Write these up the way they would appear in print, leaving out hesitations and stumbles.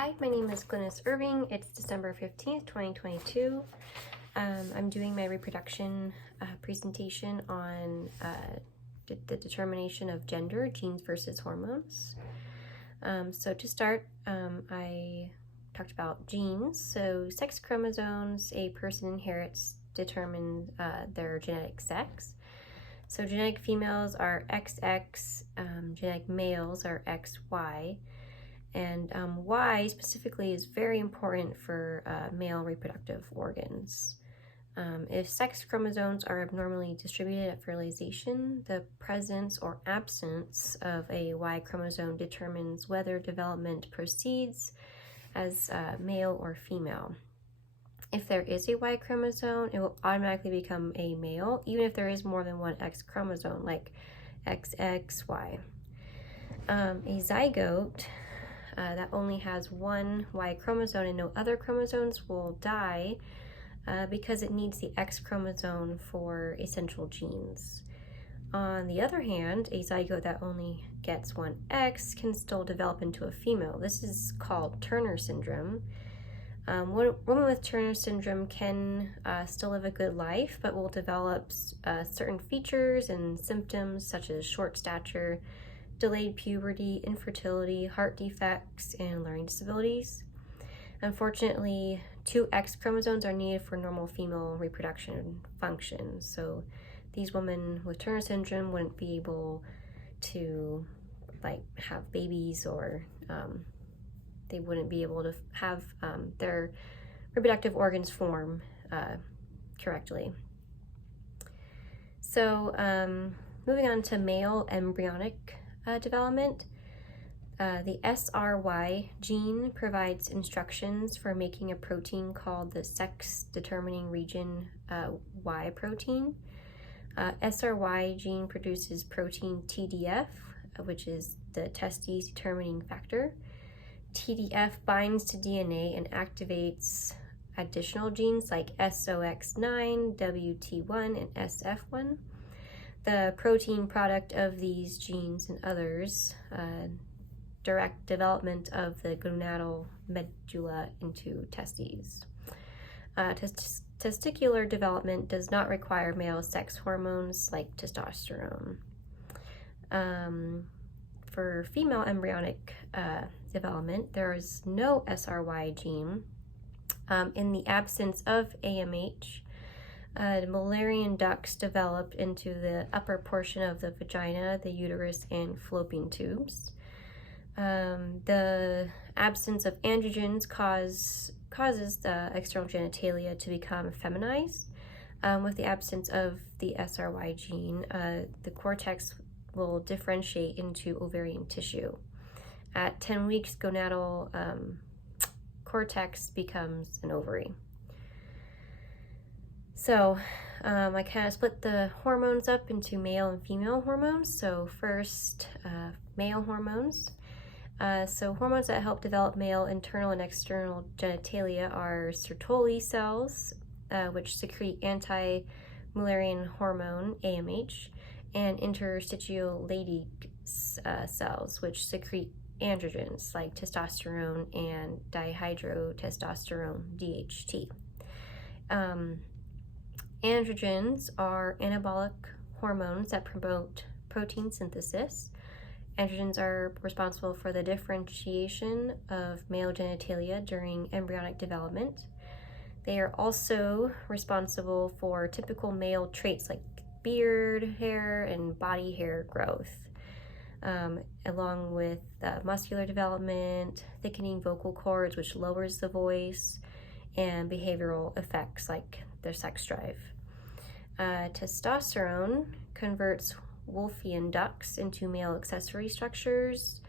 Hi, my name is Glynis Irving. It's December 15th, 2022. I'm doing my reproduction presentation on the determination of gender, genes versus hormones. So to start, I talked about genes. So sex chromosomes a person inherits determine their genetic sex. So genetic females are XX, genetic males are XY. And Y specifically is very important for male reproductive organs. If sex chromosomes are abnormally distributed at fertilization, the presence or absence of a Y chromosome determines whether development proceeds as male or female. If there is a Y chromosome, it will automatically become a male, even if there is more than one X chromosome, like XXY. A zygote that only has one Y chromosome and no other chromosomes will die because it needs the X chromosome for essential genes. On the other hand, a zygote that only gets one X can still develop into a female. This is called Turner syndrome. Women with Turner syndrome can still live a good life, but will develop certain features and symptoms such as short stature, delayed puberty, infertility, heart defects, and learning disabilities. Unfortunately, two X chromosomes are needed for normal female reproduction function. So these women with Turner syndrome wouldn't be able to have babies, or they wouldn't be able to have their reproductive organs form correctly. So moving on to male embryonic development, the SRY gene provides instructions for making a protein called the sex-determining region Y protein. SRY gene produces protein TDF, which is the testes determining factor. TDF binds to DNA and activates additional genes like SOX9, WT1, and SF1. The protein product of these genes and others direct development of the gonadal medulla into testes. Testicular development does not require male sex hormones like testosterone. For female embryonic development, there is no SRY gene. In the absence of AMH, Mullerian ducts develop into the upper portion of the vagina, the uterus, and fallopian tubes. The absence of androgens causes the external genitalia to become feminized. With the absence of the SRY gene, the cortex will differentiate into ovarian tissue. At 10 weeks, gonadal cortex becomes an ovary. So I kind of split the hormones up into male and female hormones. So first, male hormones. So hormones that help develop male internal and external genitalia are Sertoli cells, which secrete anti-Mullerian hormone, AMH, and interstitial Leydig cells, which secrete androgens like testosterone and dihydrotestosterone, DHT. Androgens are anabolic hormones that promote protein synthesis. Androgens are responsible for the differentiation of male genitalia during embryonic development. They are also responsible for typical male traits like beard hair and body hair growth, along with muscular development, thickening vocal cords, which lowers the voice, and behavioral effects like their sex drive. Testosterone converts Wolffian ducts into male accessory structures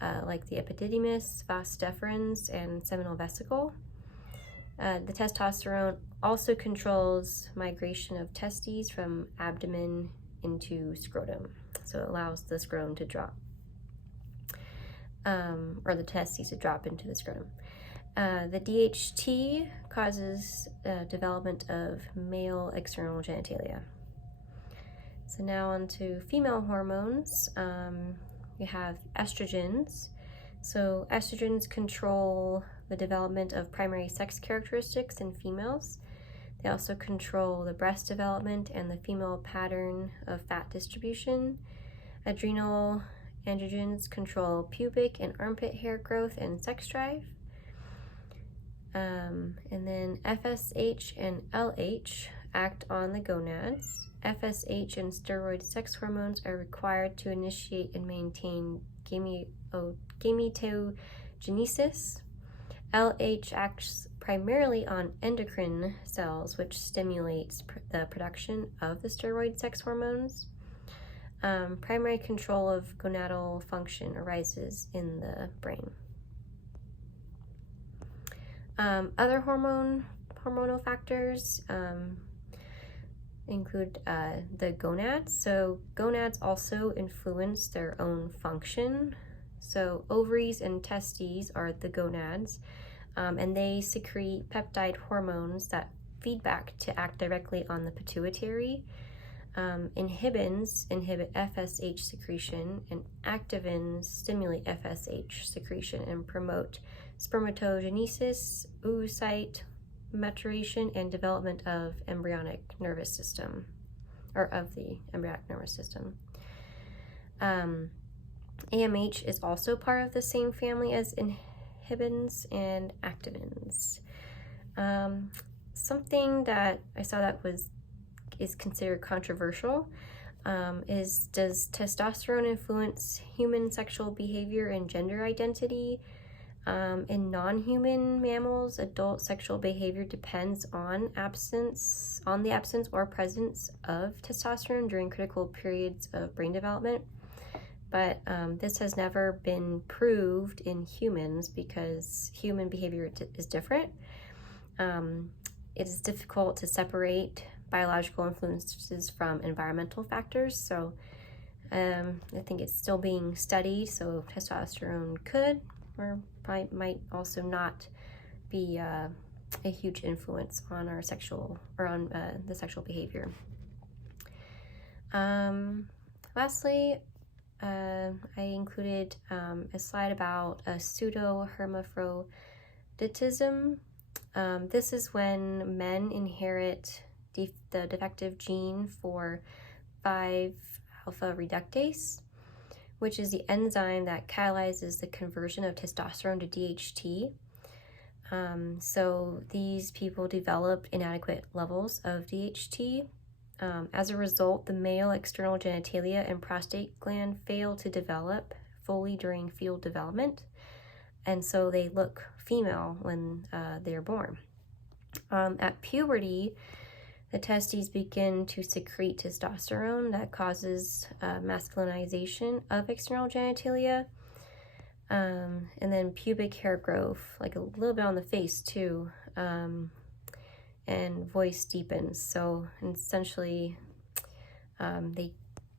like the epididymis, vas deferens, and seminal vesicle. The testosterone also controls migration of testes from abdomen into scrotum, so it allows the scrotum to drop, or the testes to drop into the scrotum. The DHT causes development of male external genitalia. So now on to female hormones. We have estrogens. So estrogens control the development of primary sex characteristics in females. They also control the breast development and the female pattern of fat distribution. Adrenal androgens control pubic and armpit hair growth and sex drive. And then FSH and LH act on the gonads. FSH and steroid sex hormones are required to initiate and maintain gametogenesis. LH acts primarily on endocrine cells, which stimulates the production of the steroid sex hormones. Primary control of gonadal function arises in the brain. Other hormonal factors include the gonads. So gonads also influence their own function. So ovaries and testes are the gonads, and they secrete peptide hormones that feed back to act directly on the pituitary. Inhibins inhibit FSH secretion, and activins stimulate FSH secretion and promote spermatogenesis, oocyte maturation, and development of embryonic nervous system, or of the embryonic nervous system. AMH is also part of the same family as inhibins and activins. Something that I saw that is considered controversial is, does testosterone influence human sexual behavior and gender identity? In non-human mammals, adult sexual behavior depends on the absence or presence of testosterone during critical periods of brain development. But this has never been proved in humans because human behavior is different. It is difficult to separate biological influences from environmental factors. So I think it's still being studied. So testosterone could or probably might also not be a huge influence on our sexual or on the sexual behavior. Lastly, I included a slide about a pseudo-hermaphroditism. This is when men inherit the defective gene for 5-alpha reductase, which is the enzyme that catalyzes the conversion of testosterone to DHT. So these people develop inadequate levels of DHT. As a result, the male external genitalia and prostate gland fail to develop fully during fetal development, and so they look female when they are born. At puberty, the testes begin to secrete testosterone that causes masculinization of external genitalia, and then pubic hair growth, like a little bit on the face too, and voice deepens. So essentially, they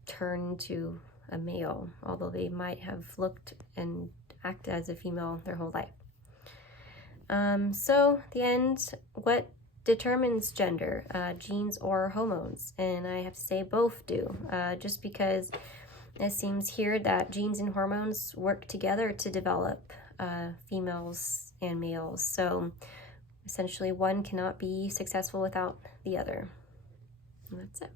turn to a male, although they might have looked and acted as a female their whole life. So the end, what determines gender, genes or hormones? And I have to say both do, just because it seems here that genes and hormones work together to develop females and males. So essentially one cannot be successful without the other. And that's it.